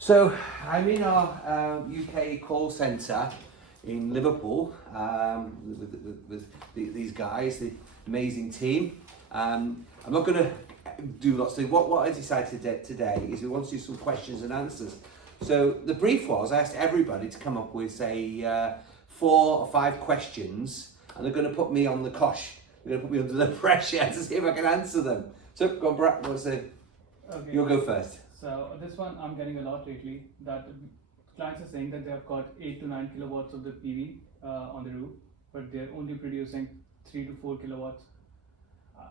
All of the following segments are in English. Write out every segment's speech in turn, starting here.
So I'm in our UK call centre in Liverpool with these guys, the amazing team. I'm not going to do lots of things. What I decided today is we want to do some questions and answers. So the brief was I asked everybody to come up with say 4 or 5 questions, and they're going to put me on the cosh. They're going to put me under the pressure to see if I can answer them. So go on, Brad. What's the? Okay. You'll go first. So this one I'm getting a lot lately, that clients are saying that they have got 8 to 9 kilowatts of the PV on the roof, but they're only producing 3 to 4 kilowatts.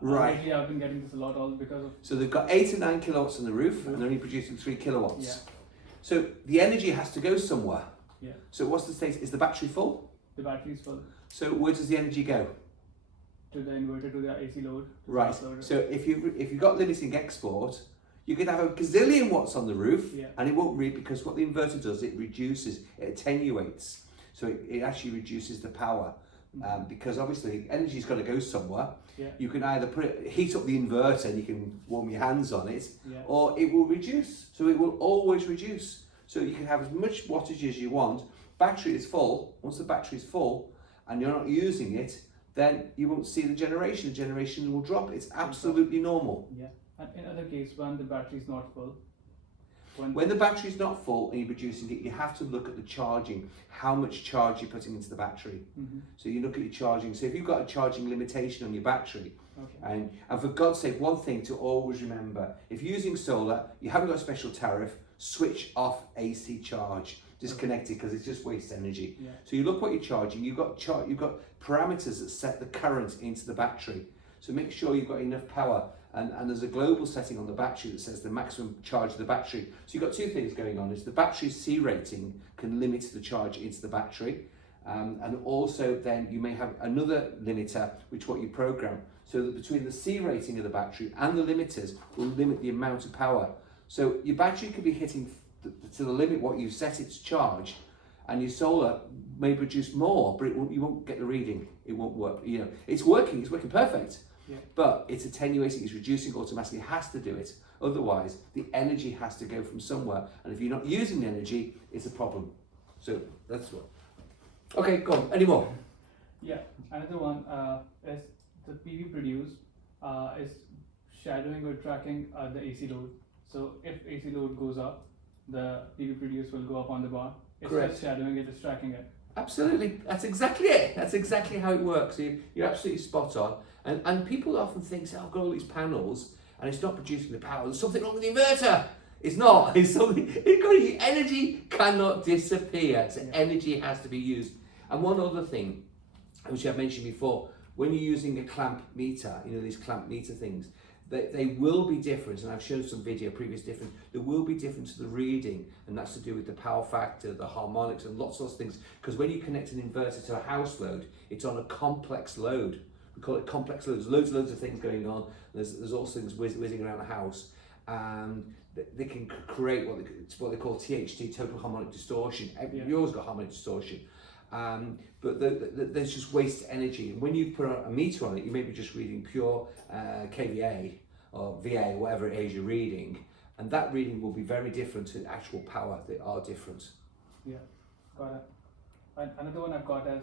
Right. Lately I've been getting this a lot, all because of... So they've got 8 to 9 kilowatts on the roof, and they're only producing 3 kilowatts. Yeah. So the energy has to go somewhere. Yeah. So what's the state? Is the battery full? The battery is full. So where does the energy go? To the inverter, to the AC load. Right. So if you've got limiting export, you could have a gazillion watts on the roof, yeah, and it won't read, because what the inverter does, it reduces, it attenuates. So it actually reduces the power. Because obviously energy's got to go somewhere. Yeah. You can either heat up the inverter and you can warm your hands on it, yeah, or it will reduce. So it will always reduce. So you can have as much wattage as you want. Battery is full. Once the battery is full and you're not using it, then you won't see the generation. The generation will drop. It's absolutely normal. Yeah. And in other case, when the battery is not full. When the battery is not full and you're producing it, you have to look at the charging, how much charge you're putting into the battery. Mm-hmm. So you look at your charging. So if you've got a charging limitation on your battery, okay, and for God's sake, one thing to always remember, if you're using solar, you haven't got a special tariff, switch off AC charge, disconnect it, because it's just waste energy. yeah, So you look what you're charging, you've got parameters that set the current into the battery. So make sure you've got enough power. And there's a global setting on the battery that says the maximum charge of the battery. So you've got 2 things going on. Is the battery's C rating can limit the charge into the battery. And also then you may have another limiter, which what you program. So that between the C rating of the battery and the limiters will limit the amount of power. So your battery could be hitting to the limit what you've set it to charge, and your solar may produce more, but you won't get the reading. It won't work. You know, it's working perfect. yeah, But it's attenuating, it's reducing automatically, it has to do it. Otherwise, the energy has to go from somewhere. And if you're not using the energy, it's a problem. So that's what. Okay, go on. Any more? yeah. Another one is the PV produced is shadowing or tracking the AC load. So if AC load goes up, the PV produced will go up on the bar. It's Correct. just shadowing it, it's tracking it. Absolutely. That's exactly it. That's exactly how it works. You're absolutely spot on. And people often think, oh, I've got all these panels and it's not producing the power. There's something wrong with the inverter. It's not. It's something. Energy cannot disappear. So energy has to be used. And one other thing, which I've mentioned before, when you're using a clamp meter, you know, these clamp meter things, they will be different, and I've shown some previous different, there will be different to the reading, and that's to do with the power factor, the harmonics, and lots of things, because when you connect an inverter to a house load, it's on a complex load. We call it complex loads. Loads of things going on. There's also things whizzing around the house, and they can create what they call THD, total harmonic distortion. Yeah. You always got harmonic distortion. But there's just waste energy, and when you put a meter on it, you may be just reading pure kVA or VA, whatever it is you're reading, and that reading will be very different to actual power. They are different. Yeah, got it. And another one I've got is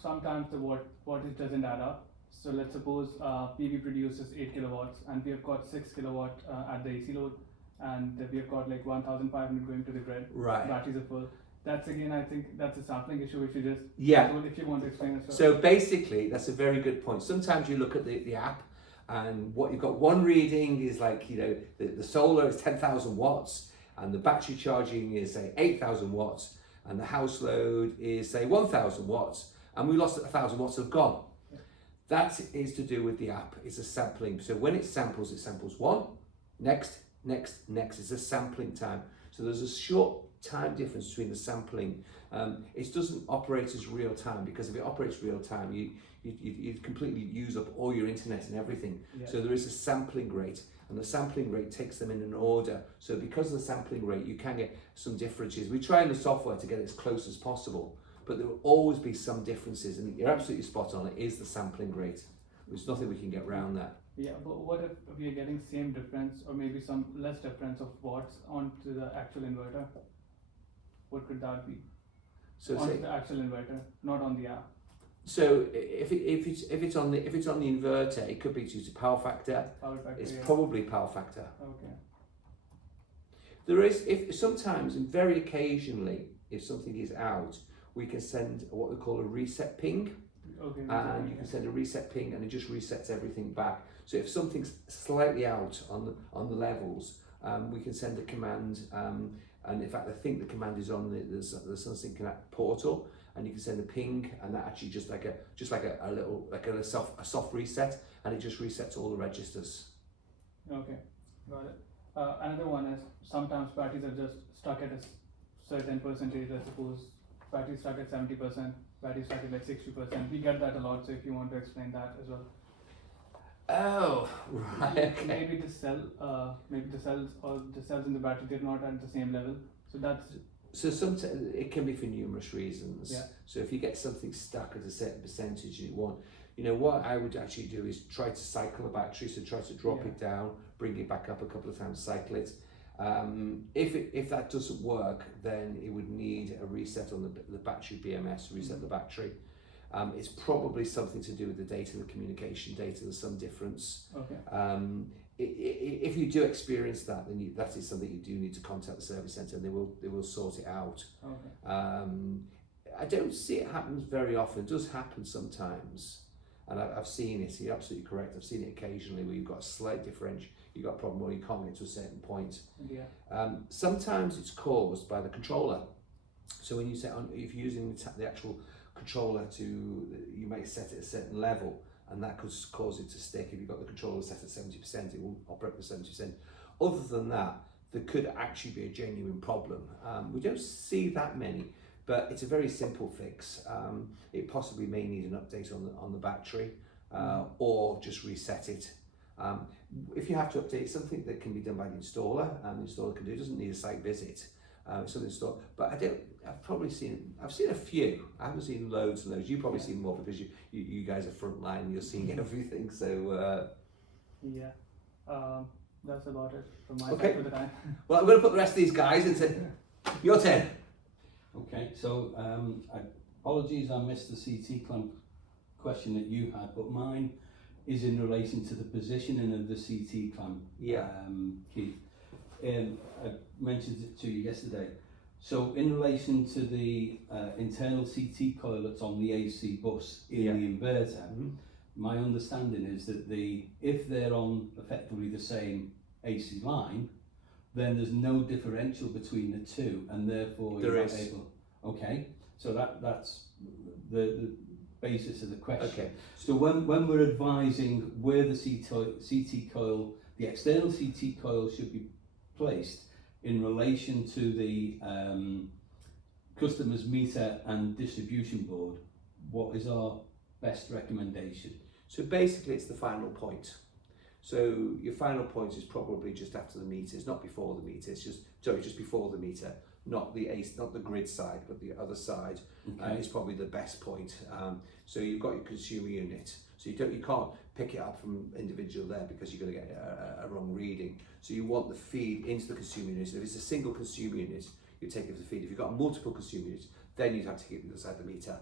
sometimes the voltage doesn't add up. So let's suppose PV produces 8 kilowatts and we have got 6 kilowatt at the AC load, and we have got like 1,500 going to the grid. Right. Batteries are full. That's again, I think that's a sampling issue which you just, if you want to explain as well. So basically, that's a very good point. Sometimes you look at the app, and what you've got, one reading is like, you know, the solar is 10,000 watts, and the battery charging is say 8,000 watts, and the house load is say 1,000 watts, and we lost 1,000 watts have gone. Yeah. That is to do with the app. It's a sampling. So when it samples one, next. It's a sampling time. So there's a short time difference between the sampling. It doesn't operate as real time, because if it operates real time, you completely use up all your internet and everything. Yeah. So there is a sampling rate, and the sampling rate takes them in an order. So because of the sampling rate, you can get some differences. We try in the software to get it as close as possible, but there will always be some differences, and you're absolutely spot on. It is the sampling rate. There's nothing we can get around that. Yeah, but what if we are getting same difference or maybe some less difference of watts onto the actual inverter? What could that be? So Onto say, the actual inverter, not on the app. so if it's on the inverter, it could be due to power factor. Power factor. It's Yeah. probably power factor. Okay. There is, if sometimes and very occasionally, if something is out, we can send what we call a reset ping, Okay. and you can send a reset ping, and it just resets everything back. So if something's slightly out on the levels, we can send a command, and in fact, I think the command is on the Sunsynk Connect portal, and you can send a ping, and that actually just like a little a soft reset, and it just resets all the registers. Okay, got it. Another one is sometimes batteries are just stuck at a certain percentage. I suppose batteries stuck at 70%, batteries stuck at like 60%. We get that a lot. So if you want to explain that as well. Oh, right. Okay. Maybe the cells or the cells in the battery they're not at the same level. So that's So sometimes it can be for numerous reasons. Yeah. So if you get something stuck at a certain percentage you want, what I would actually do is try to cycle a battery. So try to drop it down, bring it back up a couple of times, cycle it. If that doesn't work, then it would need a reset on the battery BMS, reset the battery. It's probably something to do with the data, the communication data. There's some difference. okay. If you do experience that, then that is something you do need to contact the service centre, and they will sort it out. Okay. I don't see it happens very often. It does happen sometimes, and I've seen it. You're absolutely correct. I've seen it occasionally where you've got a slight differential. You've got a problem where you can't get to a certain point. Yeah. Sometimes it's caused by the controller. So when you if you're using the actual controller you might set it at a certain level, and that could cause it to stick. If you've got the controller set at 70%, it will operate with 70%. Other than that, there could actually be a genuine problem. We don't see that many, but it's a very simple fix. It possibly may need an update on the battery, or just reset it. If you have to update, something that can be done by the installer, and the installer can do, it doesn't need a site visit. Something installed, but I've seen a few. I haven't seen loads and loads. You've probably seen more because you guys are frontline. You're seeing everything. So yeah, that's about it from my Okay. side for the time. well, I'm going to put the rest of these guys into your turn. Okay, so apologies I missed the CT clamp question that you had, but mine is in relation to the positioning of the CT clamp. Yeah. Keith, I mentioned it to you yesterday. So in relation to the internal CT coil that's on the AC bus in the inverter, my understanding is that if they're on effectively the same AC line, then there's no differential between the two, and therefore you're not able. Okay, so that's the basis of the question. Okay. So when we're advising where the CT coil, the external CT coil should be placed in relation to the customer's meter and distribution board, what is our best recommendation? So basically, it's the final point. So your final point is probably just after the meter. It's not before the meter. It's just before the meter, not the grid side, but the other side. Okay. Is probably the best point. So you've got your consumer unit. So you can't pick it up from individual there because you're going to get a wrong reading. So you want the feed into the consumer unit. So if it's a single consumer unit, you take it for the feed. If you've got multiple consumer units, then you'd have to get it inside the meter.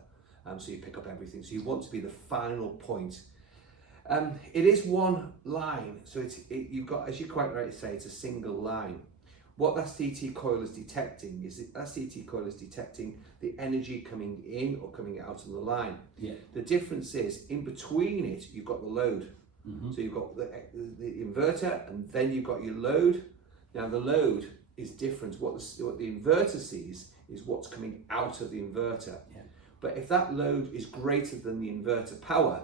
So you pick up everything. So you want to be the final point. It is one line, so you've got, as you quite rightly say, it's a single line. What that CT coil is detecting is that CT coil is detecting the energy coming in or coming out of the line. Yeah. The difference is, in between it, you've got the load. So you've got the inverter, and then you've got your load. Now the load is different. What the inverter sees is what's coming out of the inverter. Yeah. But if that load is greater than the inverter power,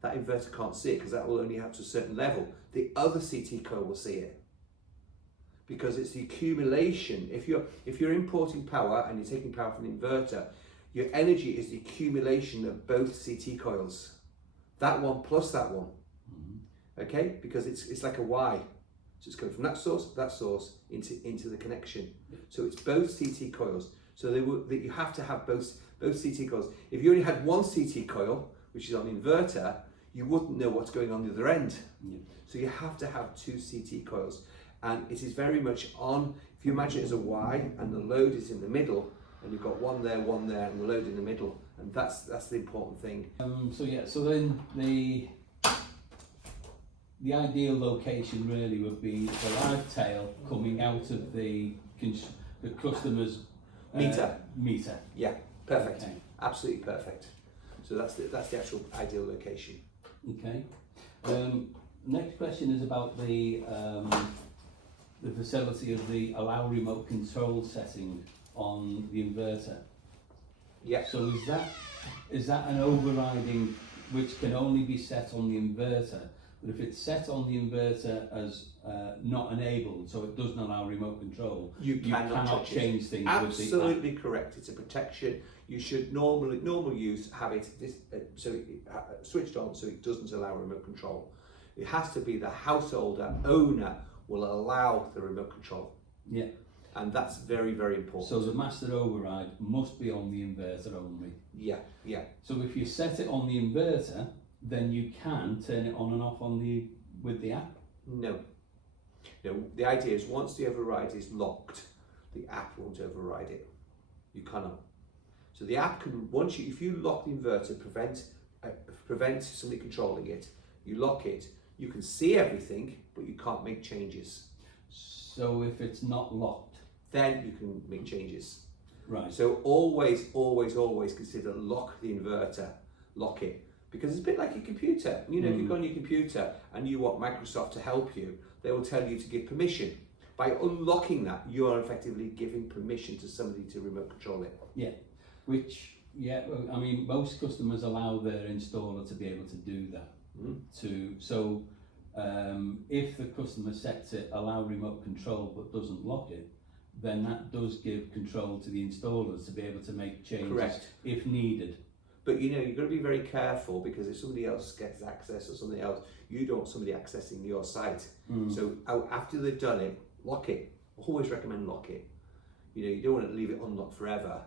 that inverter can't see it because that will only have to a certain level. The other CT coil will see it because it's the accumulation. If you're importing power and you're taking power from an inverter, your energy is the accumulation of both CT coils, that one plus that one. Okay, because it's like a Y. So it's coming from that source into the connection. So it's both CT coils. So you have to have both CT coils. If you only had one CT coil, which is on the inverter, you wouldn't know what's going on the other end. Yeah. So you have to have 2 CT coils, and it is very much on, if you imagine it as a Y and the load is in the middle, and you've got one there, and the load in the middle, and that's the important thing. So then the ideal location really would be the live tail coming out of the customer's meter. Yeah, perfect. Okay. Absolutely perfect. So that's the actual ideal location. Okay. Next question is about the facility of the allow remote control setting on the inverter. Yeah. So is that an overriding which can only be set on the inverter? But if it's set on the inverter as not enabled, so it doesn't allow remote control, you cannot change things. Absolutely correct. It's a protection. You should normal use have it switched on so it doesn't allow remote control. It has to be the householder owner will allow the remote control. Yeah. And that's very, very important. So the master override must be on the inverter only. Yeah, yeah. So if you set it on the inverter, then you can turn it on and off with the app? No. The idea is once the override is locked, the app won't override it. You cannot. So the app can, if you lock the inverter, prevent somebody controlling it, you lock it, you can see everything, but you can't make changes. So if it's not locked, then you can make changes. Right. So always consider lock the inverter, lock it. Because it's a bit like your computer. If you go on your computer and you want Microsoft to help you, they will tell you to give permission. By unlocking that, you are effectively giving permission to somebody to remote control it. Yeah, I mean, most customers allow their installer to be able to do that. If the customer sets it, allow remote control, but doesn't lock it, then that does give control to the installers to be able to make changes. Correct. If needed. But you've got to be very careful, because if somebody else gets access or something else, you don't want somebody accessing your site. So after they've done it, lock it. Always recommend lock it. You don't want to leave it unlocked forever.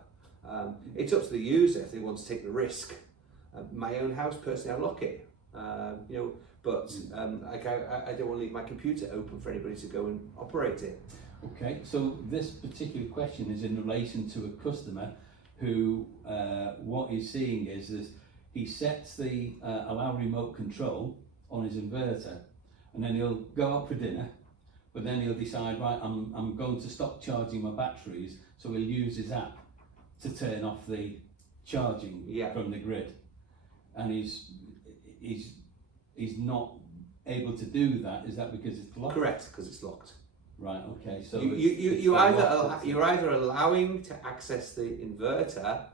It's up to the user if they want to take the risk. My own house, personally, I lock it. But I don't want to leave my computer open for anybody to go and operate it. Okay, so this particular question is in relation to a customer who what he's seeing is he sets the allow remote control on his inverter, and then he'll go out for dinner, but then he'll decide, right, I'm going to stop charging my batteries, so he'll use his app to turn off the charging from the grid, and he's not able to do that. Is that because it's locked? Correct, because it's locked. Right. Okay. So you're either allowing to access the inverter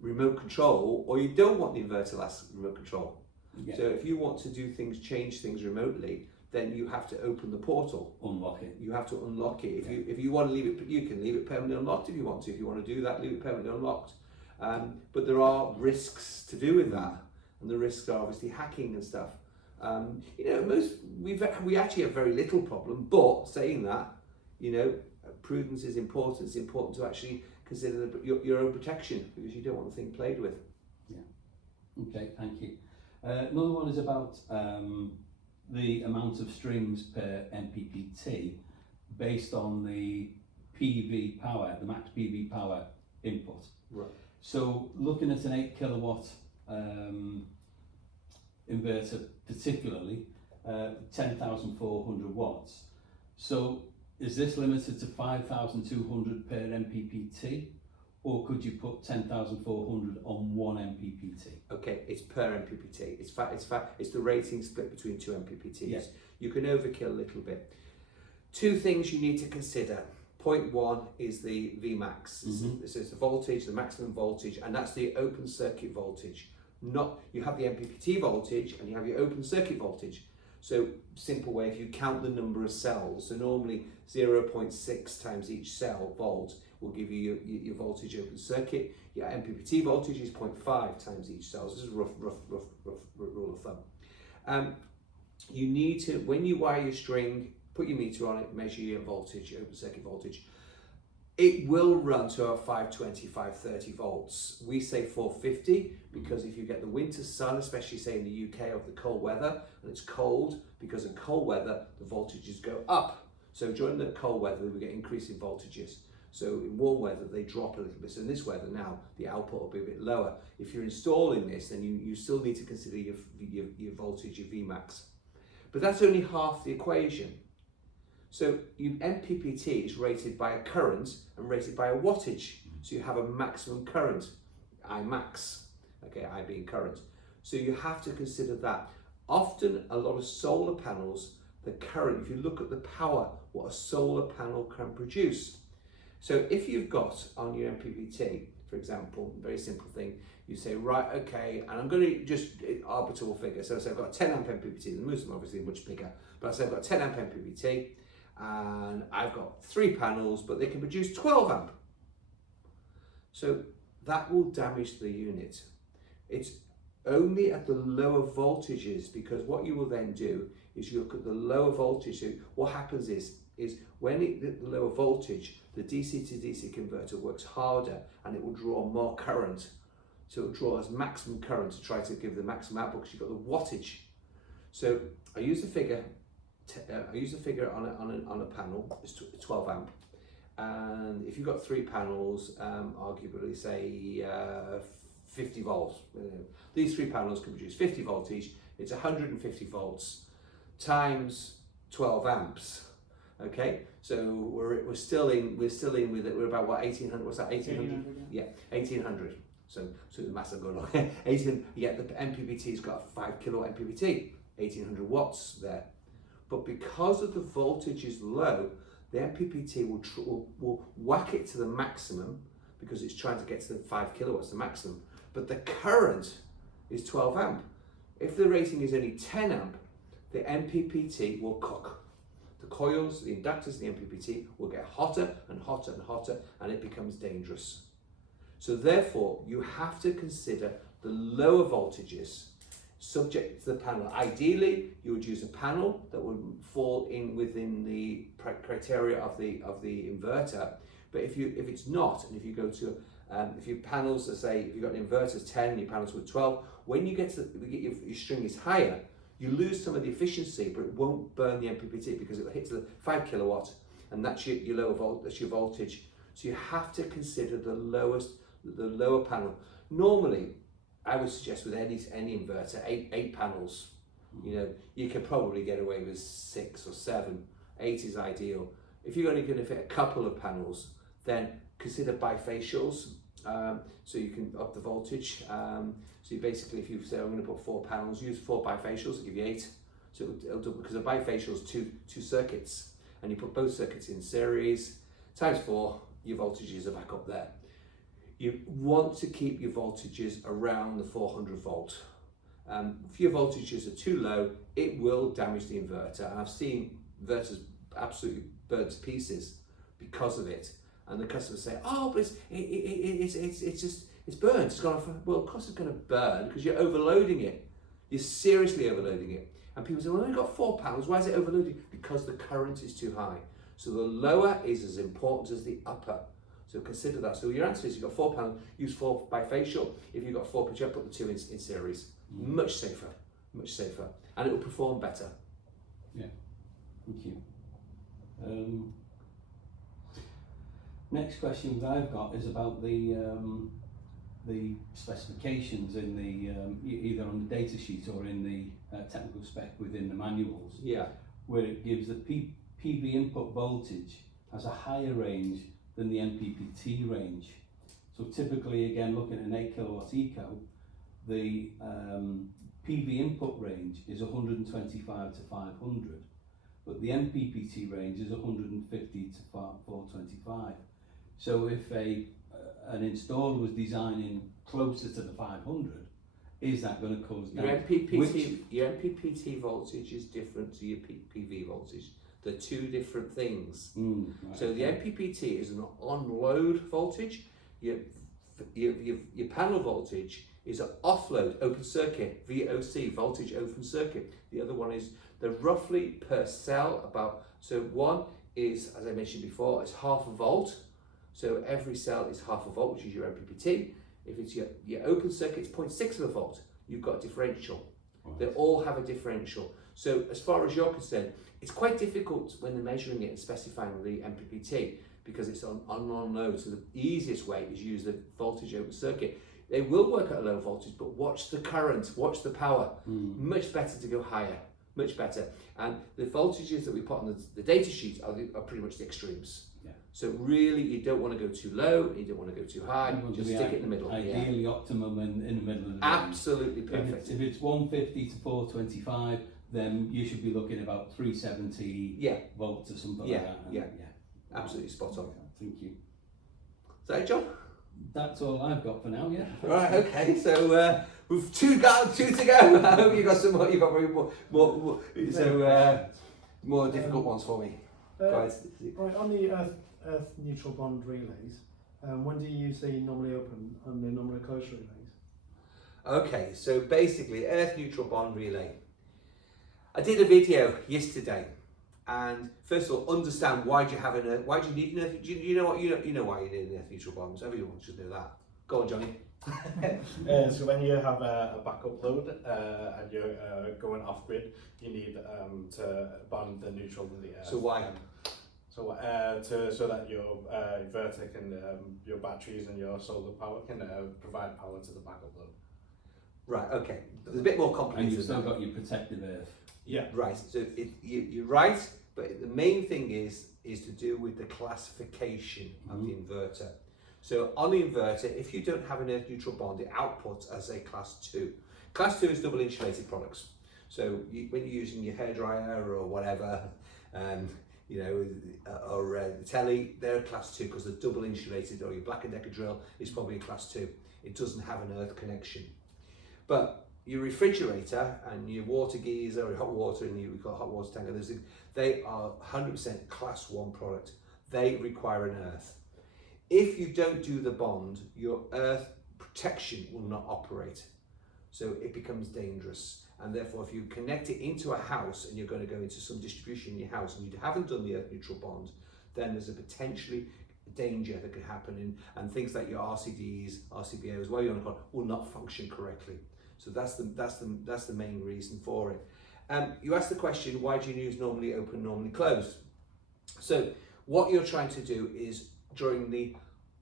remote control, or you don't want the inverter last remote control. Yeah. So if you want to change things remotely, then you have to open the portal. Unlock it. You have to unlock it. If you want to leave it, you can leave it permanently unlocked if you want to. If you want to do that, leave it permanently unlocked. But there are risks to do with that, and the risks are obviously hacking and stuff. We actually have very little problem, but saying that, prudence is important. It's important to actually consider your own protection, because you don't want the thing played with. Yeah. Okay, thank you. Another one is about the amount of strings per MPPT based on the PV power, the max PV power input. Right. So looking at an 8 kilowatt inverter particularly, 10,400 watts. So is this limited to 5,200 per MPPT, or could you put 10,400 on one MPPT? Okay, it's per MPPT. It's the rating split between 2 MPPTs. Yes. You can overkill a little bit. 2 things you need to consider. Point 1 is the Vmax. This is the voltage, the maximum voltage, and that's the open circuit voltage. You have the MPPT voltage and you have your open circuit voltage. So simple way, if you count the number of cells, so normally 0.6 times each cell volt will give you your voltage open circuit. Your MPPT voltage is 0.5 times each cell. So this is a rough rule of thumb. You need to, when you wire your string, put your meter on it, measure your voltage, your open circuit voltage. It will run to about 520, 530 volts. We say 450 because if you get the winter sun, especially say in the UK of the cold weather, and it's cold, because in cold weather, the voltages go up. So during the cold weather, we get increasing voltages. So in warm weather, they drop a little bit. So in this weather now, the output will be a bit lower. If you're installing this, then you still need to consider your voltage, your Vmax. But that's only half the equation. So your MPPT is rated by a current and rated by a wattage. So you have a maximum current, I max, okay, I being current. So you have to consider that. Often a lot of solar panels, the current, if you look at the power, what a solar panel can produce. So if you've got on your MPPT, for example, very simple thing, you say, right, okay, and I'm going to just arbitrary figure. So say I've got a 10 amp MPPT, the most of them obviously much bigger, but I say I've got a 10 amp MPPT, and I've got 3 panels, but they can produce 12 amp. So that will damage the unit. It's only at the lower voltages, because what you will then do is you look at the lower voltage. So what happens is when the lower voltage, the DC to DC converter works harder and it will draw more current. So it will draw as maximum current to try to give the maximum output because you've got the wattage. So I use the figure. On a panel, it's 12 amp, and if you've got 3 panels, arguably say 50 volts. These 3 panels can produce 50 voltage. It's 150 volts times 12 amps. Okay, so we're still in with it. We're about what, 1800? What's that? 1800? Yeah, 1800. So the maths are going on. 18. Yeah, the MPPT's got a 5 kilowatt MPPT, 1800 watts there. But because of the voltage is low, the MPPT will whack it to the maximum because it's trying to get to the 5 kilowatts, the maximum. But the current is 12 amp. If the rating is only 10 amp, the MPPT will cook. The coils, the inductors, the MPPT will get hotter and hotter and hotter, and it becomes dangerous. So therefore, you have to consider the lower voltages subject to the panel. Ideally, you would use a panel that would fall in within the criteria of the inverter. But if it's not, and if you go to if your panels, let's say if you've got an inverter 10, your panels were 12, when you get your string is higher, you lose some of the efficiency, but it won't burn the MPPT because it will hit to the 5 kilowatt, and that's your lower that's your voltage. So you have to consider the lower panel. Normally, I would suggest with any inverter, eight panels. You know, you could probably get away with 6 or 7. 8 is ideal. If you're only going to fit a couple of panels, then consider bifacials. So you can up the voltage. So you basically, if you say I'm going to put 4 panels, use 4 bifacials to give you 8. So it'll do, because a bifacial is two circuits, and you put both circuits in series times 4. Your voltages are back up there. You want to keep your voltages around the 400 volt. If your voltages are too low, it will damage the inverter. And I've seen inverters absolutely burnt to pieces because of it. And the customers say, "Oh, but it's burnt. It's gone off." Well, of course it's going to burn because you're overloading it. You're seriously overloading it. And people say, "Well, I've got 4 panels. Why is it overloading?" Because the current is too high. So the lower is as important as the upper. So consider that. So your answer is you've got 4 panels, use 4 bifacial. If you've got 4 put the 2 in series. Much safer, and it will perform better. Yeah, thank you. Next question that I've got is about the specifications in the either on the data sheet or in the technical spec within the manuals. Yeah. Where it gives the PV input voltage has a higher range than the MPPT range. So typically, again, looking at an 8 kilowatt eco, the PV input range is 125 to 500, but the MPPT range is 150 to 425. So if an installer was designing closer to the 500, is that going to cause damage? Your MPPT voltage is different to your PV voltage. They're 2 different things. Right. So the MPPT is an on-load voltage. Your panel voltage is an offload, open circuit, VOC, voltage open circuit. The other one is, they're roughly per cell about, so one is, as I mentioned before, it's half a volt. So every cell is half a volt, which is your MPPT. If it's your open circuit, it's 0.6 of a volt. You've got a differential. They all have a differential. So as far as you're concerned, it's quite difficult when they're measuring it and specifying the MPPT because it's on load. So the easiest way is use the voltage open circuit. They will work at a low voltage, but watch the current, watch the power. Much better to go higher, much better. And the voltages that we put on the data sheets are pretty much the extremes. Yeah. So really, you don't want to go too low, you don't want to go too high, just stick it in the middle. Ideally optimum in the middle of the range. Absolutely perfect. If it's 150 to 425, then you should be looking about 370 volts or something like that. Yeah, absolutely spot on. Thank you. Is that it, John? That's all I've got for now, yeah. Right, okay, so we've two to go. I hope you've got some more, you've got more difficult ones for me. Right, on the earth neutral bond relays, when do you use the normally open and the normally closed relays? Okay, so basically earth neutral bond relay. I did a video yesterday, and first of all, understand why do you need an earth? Do you know what you know why you need an earth neutral bonds? Everyone should know that. Go on, Johnny. So when you have a backup load and you're going off grid, you need to bond the neutral to the earth. So why? So that your inverter can, your batteries and your solar power can provide power to the backup load. Right. Okay. There's a bit more complicated. And you've still got your protective earth. Yeah. Right. So you're right, but the main thing is to do with the classification of the inverter. So on the inverter, if you don't have an earth neutral bond, it outputs as a class 2. Class 2 is double insulated products. So when you're using your hairdryer or whatever, or telly, they're a class 2 because they're double insulated, or your Black & Decker drill is probably a class 2. It doesn't have an earth connection. But your refrigerator and your water geyser or hot water and your hot water tanker, they are 100% class 1 product. They require an earth. If you don't do the bond, your earth protection will not operate. So it becomes dangerous. And therefore, if you connect it into a house and you're going to go into some distribution in your house and you haven't done the earth neutral bond, then there's a potentially danger that could happen and things like your RCDs, RCBOs, whatever you want to call it, will not function correctly. So that's the main reason for it. You asked the question, why do you use normally open, normally closed? So what you're trying to do is during the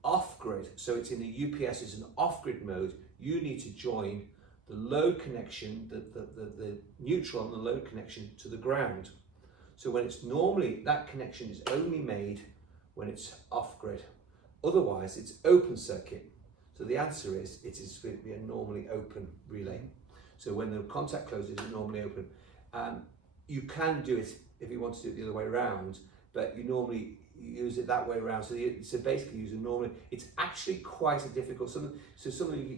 off-grid, so it's in the UPS is an off-grid mode, you need to join the load connection, the neutral and the load connection to the ground. So when it's normally, that connection is only made when it's off-grid. Otherwise, it's open circuit. So the answer is, it is going to be a normally open relay. So when the contact closes, it's normally open. You can do it if you want to do it the other way around, but you normally use it that way around. So basically use a normally, it's actually quite a difficult, something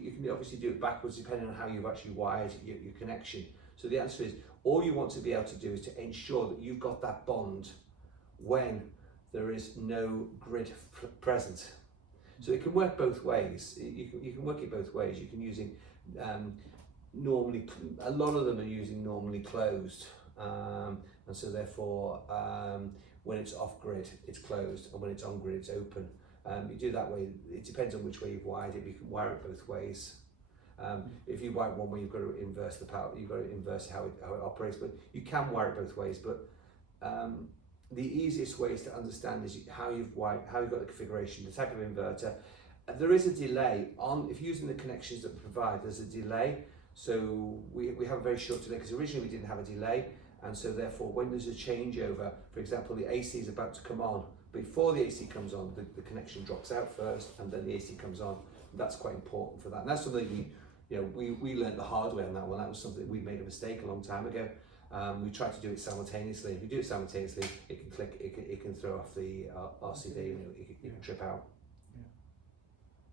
you can obviously do it backwards depending on how you've actually wired your connection. So the answer is, all you want to be able to do is to ensure that you've got that bond when there is no grid present. So it can work both ways. You can work it both ways. You can using normally, a lot of them are using normally closed, and so therefore when it's off grid it's closed, and when it's on grid it's open. You do that way. It depends on which way you've wired it. You can wire it both ways. If you wire it one way, you've got to inverse the power. You've got to inverse how it operates. But you can wire it both ways. But the easiest way is to understand is how you've got the configuration, the type of inverter. There is a delay on, if you're using the connections that we provide, there's a delay. So we have a very short delay because originally we didn't have a delay, and so therefore when there's a changeover, for example, the AC is about to come on, before the AC comes on, the connection drops out first, and then the AC comes on. That's quite important for that. And that's something we learned the hard way on that one. That was something we made a mistake a long time ago. We tried to do it simultaneously. If you do it simultaneously, it can click, it can throw off the RCD, it can trip out.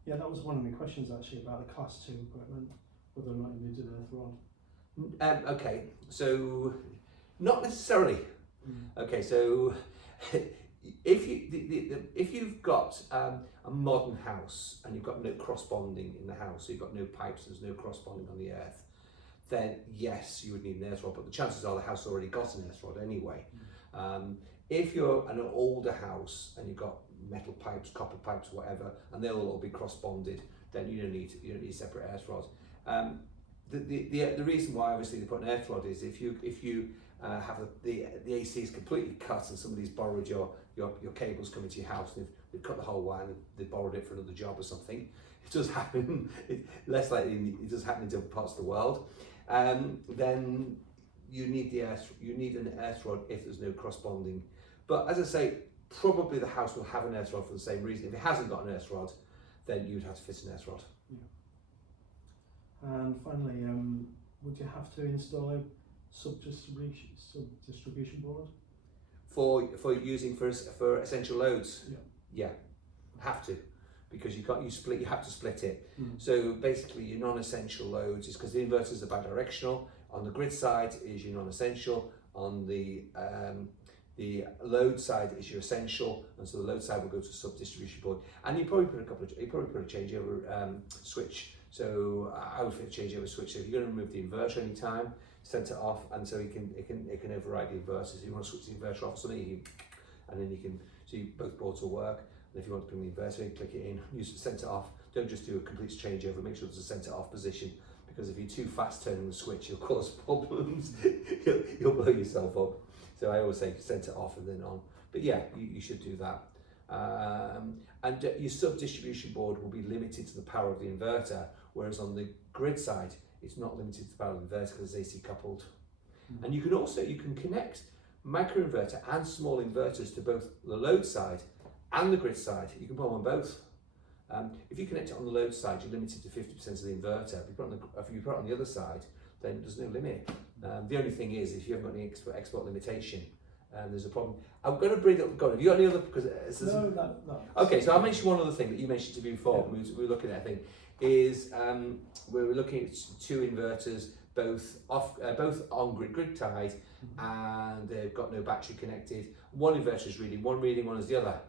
Yeah, that was one of my questions actually about the class 2 equipment, whether or not you needed an earth rod. Okay, so not necessarily. Okay, so if you've got a modern house and you've got no cross bonding in the house, so you've got no pipes, there's no cross bonding on the earth, then yes, you would need an earth rod, but the chances are the house already got an earth rod anyway. If you're an older house and you've got metal pipes, copper pipes, whatever, and they'll all be cross bonded. Then you don't need separate earth rods. The reason why obviously they put an earth rod is if you have the AC is completely cut and somebody's borrowed your cables coming to your house and they've cut the whole wire and they've borrowed it for another job or something. It does happen. Less likely it does happen in different parts of the world. Then you need an earth rod if there's no cross bonding. But as I say, probably the house will have an earth rod for the same reason. If it hasn't got an earth rod, then you'd have to fit an earth rod. Yeah. And finally, would you have to install a sub-distribution board? For using for essential loads? Yeah. Have to, because you have to split it. So basically your non-essential loads is because the inverters are bidirectional. On the grid side is your non-essential. On the load side is your essential, and so the load side will go to a sub-distribution board. And you probably put a changeover switch. So I would fit a changeover switch. So if you're going to remove the inverter any time, set it off, and so it can override the inverter. So you want to switch the inverter off, something and then both boards will work. And if you want to bring the inverter in, click it in, use the center off. Don't just do a complete changeover. Make sure there's a center off position, because if you're too fast turning the switch, you'll cause problems. you'll blow yourself up. So I always say center off and then on. But yeah, you should do that. And your sub-distribution board will be limited to the power of the inverter, whereas on the grid side, it's not limited to the power of the inverter because it's AC coupled. And you can connect microinverter and small inverters to both the load side and the grid side. You can put them on both. If you connect it on the load side, you're limited to 50% of the inverter. If you put it on the other side, then there's no limit. The only thing is, if you haven't got any export limitation, there's a problem. I'm going to bring up. Have you got any other? No. Okay, so I'll mention one other thing that you mentioned to me before. Yeah. We were looking at. I think is we were looking at two inverters, both on grid tied, and they've got no battery connected. One inverter is reading one, is the other.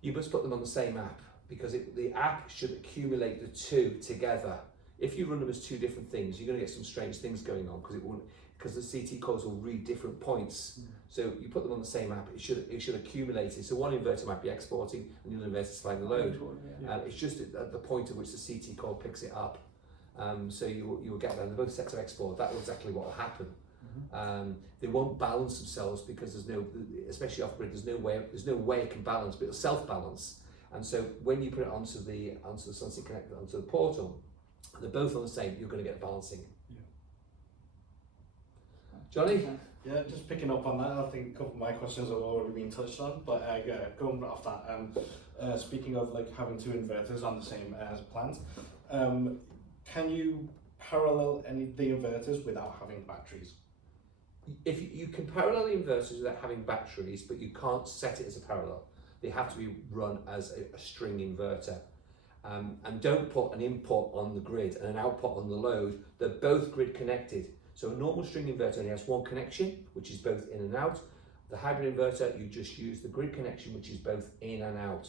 You must put them on the same app, because the app should accumulate the two together. If you run them as two different things, you're going to get some strange things going on, because the CT coils will read different points. So you put them on the same app, it should accumulate it. So one inverter might be exporting and the other inverter supplying the load. It's just at the point at which the CT coil picks it up. So you will get that. They're both set to export. That's exactly what will happen. They won't balance themselves because there's no, especially off grid, there's no way it can balance, but it'll self-balance. And so when you put it onto the Sunsynk connector, onto the portal, they're both on the same, you're going to get balancing. Johnny? Yeah, just picking up on that, I think a couple of my questions have already been touched on, but going off that, speaking of like having two inverters on the same plant, can you parallel the inverters without having batteries? If you can parallel the inverters without having batteries, but you can't set it as a parallel. They have to be run as a string inverter. And don't put an input on the grid and an output on the load. They're both grid connected. So a normal string inverter only has one connection, which is both in and out. The hybrid inverter, you just use the grid connection, which is both in and out.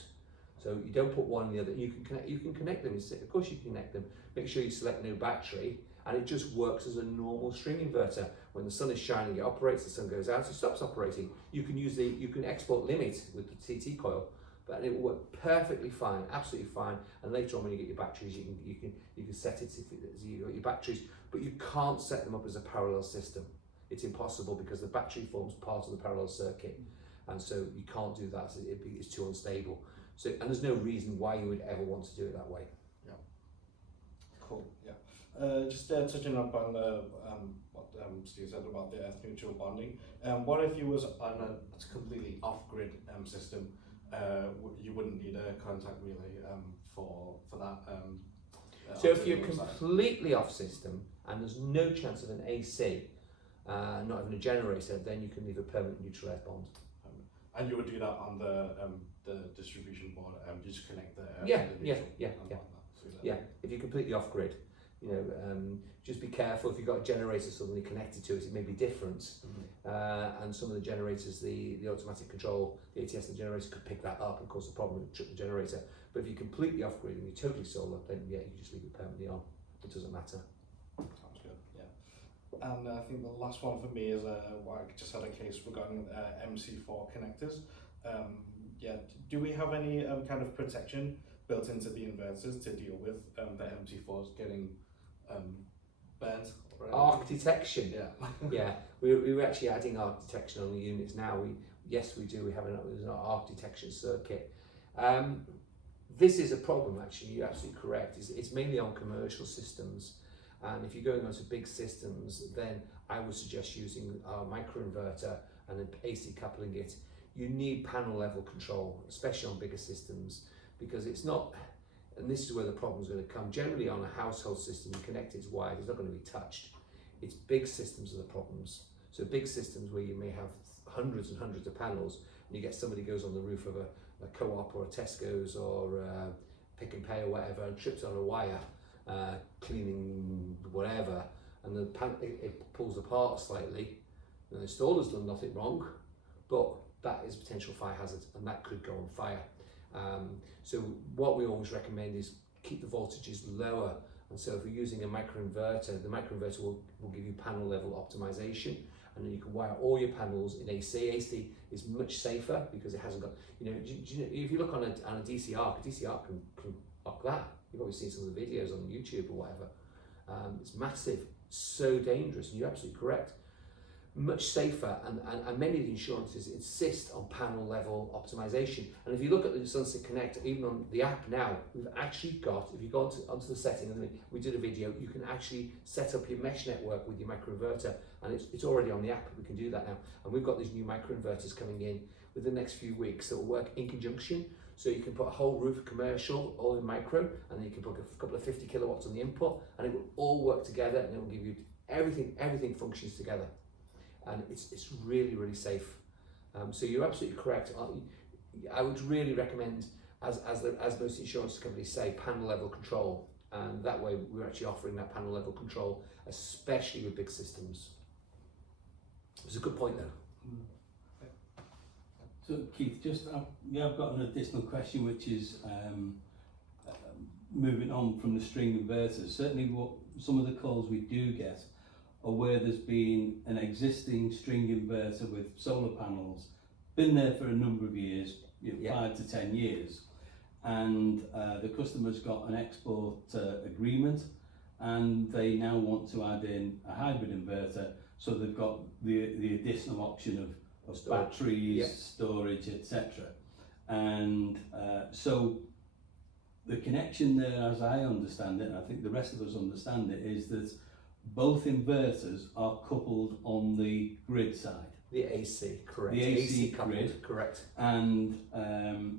So you don't put one in the other. You can connect them. Of course you can connect them. Make sure you select no battery, and it just works as a normal string inverter. When the sun is shining, it operates. The sun goes out, it stops operating. You can export limit with the TT coil, but it will work perfectly fine, absolutely fine. And later on, when you get your batteries, you can set it if you got your batteries, but you can't set them up as a parallel system. It's impossible because the battery forms part of the parallel circuit, and so you can't do that. It's too unstable. So, and there's no reason why you would ever want to do it that way. Yeah. Cool. Yeah. Just touching up on what Steve said about the earth neutral bonding. What if you was on a completely off-grid system? You wouldn't need a contact relay for that. So if you're completely off system and there's no chance of an AC, not even a generator, then you can leave a permanent neutral earth bond. And you would do that on the distribution board. You just connect the Yeah. If you're completely off grid, just be careful. If you've got a generator suddenly connected to it, it may be different. And some of the generators, the automatic control, the ATS and the generator could pick that up and cause a problem and trip the generator. But if you're completely off grid and you're totally solar, then yeah, you just leave it permanently on. It doesn't matter. Sounds good. Yeah. And I think the last one for me is I just had a case regarding MC4 connectors. Yeah. Do we have any kind of protection built into the inverters to deal with the MT4s getting burnt? Or Arc detection. Yeah. Yeah, we're actually adding arc detection on the units now. Yes, we do. We have an arc detection circuit. This is a problem, actually. You're absolutely correct. It's mainly on commercial systems, and if you're going onto big systems, then I would suggest using our microinverter and then AC coupling it. You need panel level control, especially on bigger systems, because it's not. And this is where the problem's going to come. Generally, on a household system, you connect it's wired. It's not going to be touched. It's big systems are the problems. So big systems where you may have hundreds and hundreds of panels, and you get somebody goes on the roof of a Co-op or a Tesco's or Pick and Pay or whatever and trips on a wire, cleaning whatever, and the it pulls apart slightly. The installer's done nothing wrong, but that is a potential fire hazard, and that could go on fire. So what we always recommend is keep the voltages lower. And so if you're using a microinverter, the microinverter will give you panel level optimization, and then you can wire all your panels in AC. AC is much safer because it hasn't got, if you look on a DC arc can arc that. You've probably seen some of the videos on YouTube or whatever. It's massive, so dangerous, and you're absolutely correct. Much safer, and many of the insurances insist on panel level optimization. And if you look at the Sunsynk Connect, even on the app now, we've actually got, if you go onto the setting, and we did a video, you can actually set up your mesh network with your microinverter, and it's already on the app. We can do that now, and we've got these new microinverters coming in within the next few weeks that will work in conjunction. So you can put a whole roof commercial all in micro, and then you can put a couple of 50 kilowatts on the input, and it will all work together, and it will give you everything functions together. And it's really, really safe. So you're absolutely correct. I would really recommend, as most insurance companies say, panel level control. And that way we're actually offering that panel level control, especially with big systems. It's a good point though. So Keith, I've got an additional question, which is moving on from the string inverters. Certainly what some of the calls we do get or where there's been an existing string inverter with solar panels, been there for a number of years, 5 to 10 years, and the customer's got an export agreement, and they now want to add in a hybrid inverter, so they've got the additional option of Storage. batteries, storage, etc. And so the connection there, as I understand it, and I think the rest of us understand it, is that both inverters are coupled on the grid side. The AC, correct. The AC coupled, grid, correct. And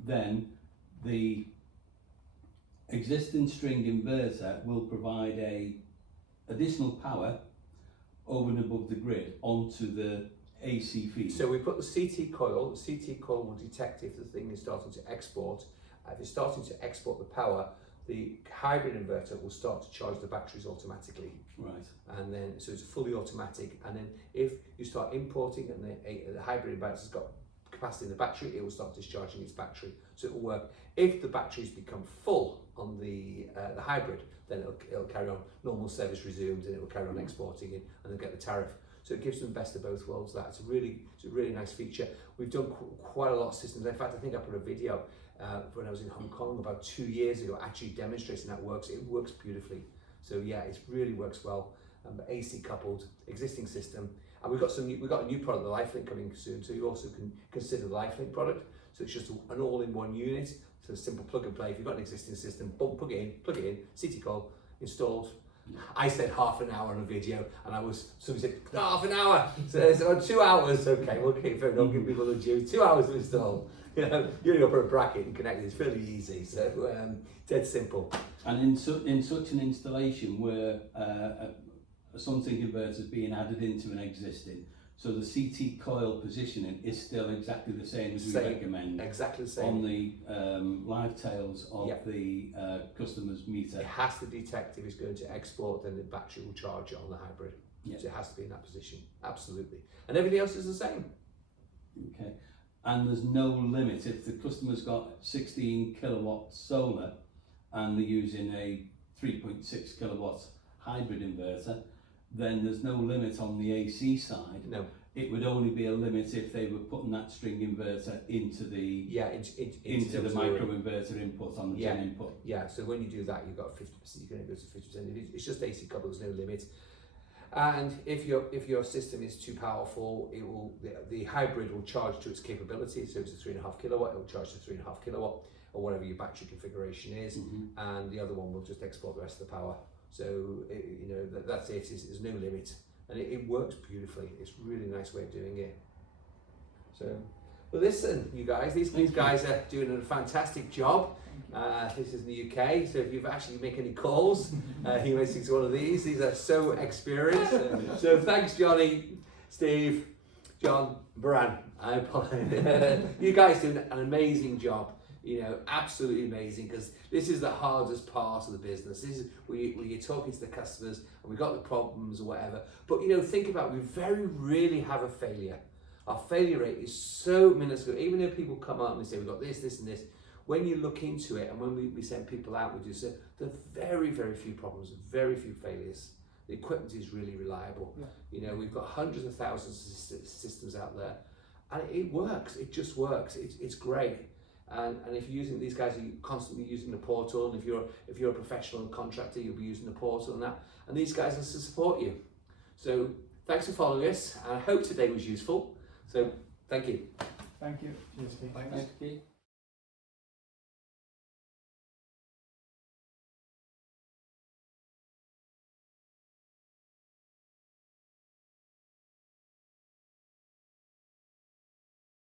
then the existing string inverter will provide a additional power over and above the grid onto the AC feed. So we put the CT coil. The CT coil will detect if the thing is starting to export. If it's starting to export the power, the hybrid inverter will start to charge the batteries automatically. Right. And then, so it's fully automatic. And then if you start importing and the hybrid inverter's got capacity in the battery, it will start discharging its battery. So it will work. If the batteries become full on the hybrid, then it'll carry on. Normal service resumes, and it will carry on exporting it, and they'll get the tariff. So it gives them the best of both worlds. It's a really nice feature. We've done quite a lot of systems. In fact, I think I put a video when I was in Hong Kong about 2 years ago, actually demonstrating that works. It works beautifully. So yeah, it really works well. AC coupled, existing system, and we've got a new product, the LifeLink, coming soon. So you also can consider the LifeLink product. So it's just an all-in-one unit. So a simple plug and play. If you've got an existing system, boom, plug it in, CT coil installed. I said half an hour on a video, and somebody said half an hour. So it's about 2 hours. Okay, we'll keep it. Don't give people the due. 2 hours to install. You only got to put a bracket and connect it. It's fairly easy. So dead simple. And in such an installation where a Sunsynk inverter is being added into an existing, so the CT coil positioning is still exactly the same as we recommend. Exactly the same. On the live tails of the customer's meter. It has to detect if it's going to export, then the battery will charge it on the hybrid. Yeah. So it has to be in that position. Absolutely. And everything else is the same. Okay. And there's no limit. If the customer's got 16 kilowatt solar and they're using a 3.6 kilowatt hybrid inverter, then there's no limit on the AC side. No. it would only be a limit if they were putting that string inverter into the into the microinverter input on the Yeah. gen input. Yeah, so when you do that, you've got 50%. You can go to 50%. It's just AC couple. There's no limit. And if your system is too powerful, it will the hybrid will charge to its capability. So if it's a 3.5 kilowatt, it will charge to 3.5 kilowatt or whatever your battery configuration is, and the other one will just export the rest of the power. So you know that's it. There's no limit, and it works beautifully. It's a really nice way of doing it. So, well, listen, you guys, these guys are doing a fantastic job. This is in the UK, so if you actually make any calls, you may see one of these. These are so experienced. So thanks, Johnny, Steve, John, Baran. I apologize. You guys doing an amazing job. You know, absolutely amazing, because this is the hardest part of the business. This is where you're talking to the customers and we've got the problems or whatever. But you know, think about it, we very rarely have a failure. Our failure rate is so minuscule. Even though people come up and say we've got this, this, and this. When you look into it, and when we send people out, we do so there are very, very few problems, very few failures. The equipment is really reliable. Yeah. You know, we've got hundreds of thousands of systems out there, and it works. It just works. It's great. And if you're using these guys, are constantly using the portal. And if you're a professional contractor, you'll be using the portal and that. And these guys will support you. So thanks for following us. And I hope today was useful. So thank you. Thank you. Cheers, Steve. Thanks. Thank you.